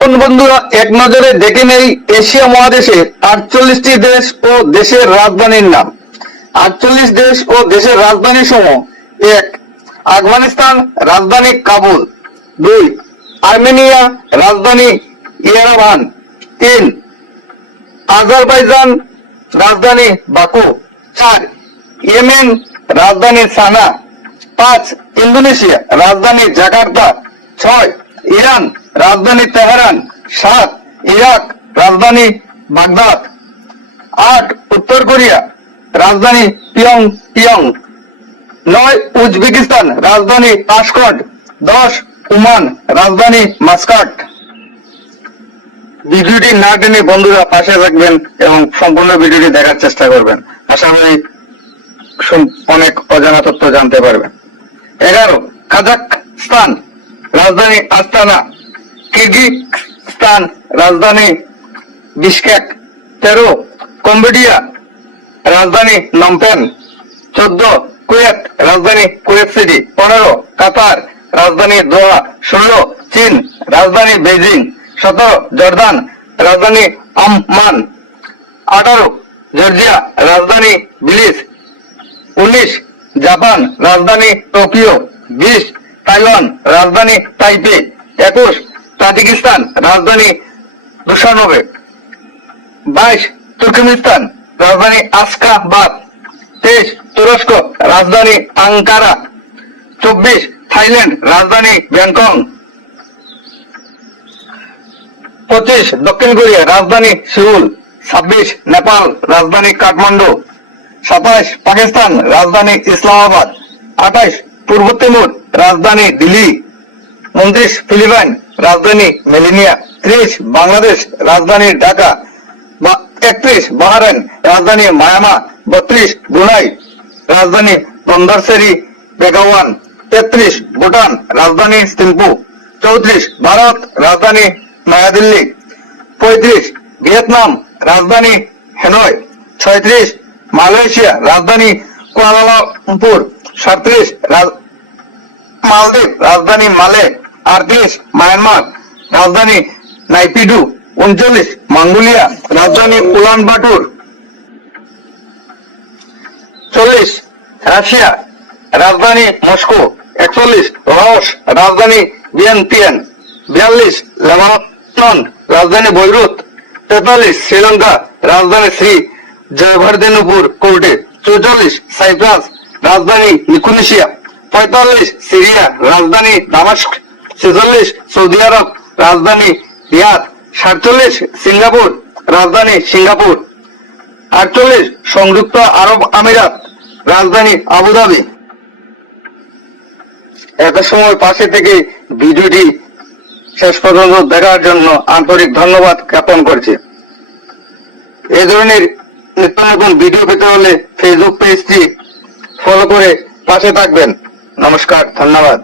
বন্ধুরা, এক নজরে দেখে নেই এশিয়া মহাদেশের 48টি দেশ ও দেশের রাজধানীর নাম। 48 দেশ ও দেশের রাজধানী সমূহ: 1. আফগানিস্তান, রাজধানী কাবুল। 2. আর্মেনিয়া, রাজধানী ইয়েরেভান। 3. আজারবাইজান, রাজধানী বাকু। 4. ইয়েমেন, রাজধানী সানা। 5. ইন্দোনেশিয়া, রাজধানী জাকার্তা। 6. ইরান, রাজধানী তেহরান। 7. ইরাক, রাজধানী বাগদাদ। 8. উত্তর কোরিয়া, রাজধানী পিয়ংইয়ং। 9. উজবেকিস্তান, রাজধানী তাশকন্দ। 10. ওমান, রাজধানী মাস্কাট। ভিডিওটি না টেনে বন্ধুরা পাশে রাখবেন এবং সম্পূর্ণ ভিডিওটি দেখার চেষ্টা করবেন। আশা করি অনেক অজানা তথ্য জানতে পারবেন। 11. কাজাখস্তান, রাজধানী আস্তানা। কিরগিজস্তান, রাজধানী বিশকেক। 13. কম্বোডিয়া, রাজধানী নমপেন। 14. কুয়েত, রাজধানী কুয়েত সিটি। 15. কাতার, রাজধানী দোহা। 16. চীন, রাজধানী বেজিং। 17. জর্দান, রাজধানী আম্মান। 18. জর্জিয়া, রাজধানী বিলিস। 19. জাপান, রাজধানী টোকিও। 20. তাইওয়ান, রাজধানী তাইপে। 21. তাজিকিস্তান, রাজধানী দুশানবে। 22. তুর্কমেনিস্তান, রাজধানী আশগাবাদ। 23. তুরস্ক, রাজধানী আঙ্কারা। 24. থাইল্যান্ড, রাজধানী ব্যাংকক। 25. দক্ষিণ কোরিয়া, রাজধানী সিউল। 26. নেপাল, রাজধানী কাঠমান্ডু। 27. পাকিস্তান, রাজধানী ইসলামাবাদ। 28. পূর্ব তিমুর, রাজধানী দিল্লি। 29. ফিলিপাইন, রাজধানী মেলিনিয়া। 30. বাংলাদেশ, রাজধানী ঢাকা। 31. বাহরাইন, রাজধানী মায়ামা। 32. ব্রুনাই, রাজধানী বন্দরসেরি বেগাওয়ান। 33. ভুটান, রাজধানী থিম্পু। 34. ভারত, রাজধানী নয়াদিল্লি। 35. ভিয়েতনাম, রাজধানী হেনয়। 36. মালয়েশিয়া, রাজধানী কুয়ালালামপুর। 37. মালদ্বীপ, রাজধানী মালে। 38. মায়ানমার, রাজধানী নাইপিডু। 39. মঙ্গোলিয়া, রাজধানী উলানবাটুর। 40. রাশিয়া, রাজধানী মস্কো। 41. লাওস, রাজধানী ভিয়েনতিয়ান। 42. লেবানন, রাজধানী বৈরুত। 43. শ্রীলঙ্কা, রাজধানী শ্রী জয়ভার্ধেনুপুর কোর্টে। 44. সাইপ্রাস, রাজধানী নিকোসিয়া। 45. সিরিয়া, রাজধানী দামাস্ক। 46. সৌদি আরব, রাজধানী রিয়াদ। 47. সিঙ্গাপুর, রাজধানী সিঙ্গাপুর। 48. সংযুক্ত আরব আমিরাত, রাজধানী আবুধাবি। এত সময় পাশে থেকে ভিডিওটি শেষ পর্যন্ত দেখার জন্য আন্তরিক ধন্যবাদ জ্ঞাপন করছি। এই ধরনের নিত্য নতুন ভিডিও পেতে হলে ফেসবুক পেজটি ফলো করে পাশে থাকবেন। নমস্কার, ধন্যবাদ।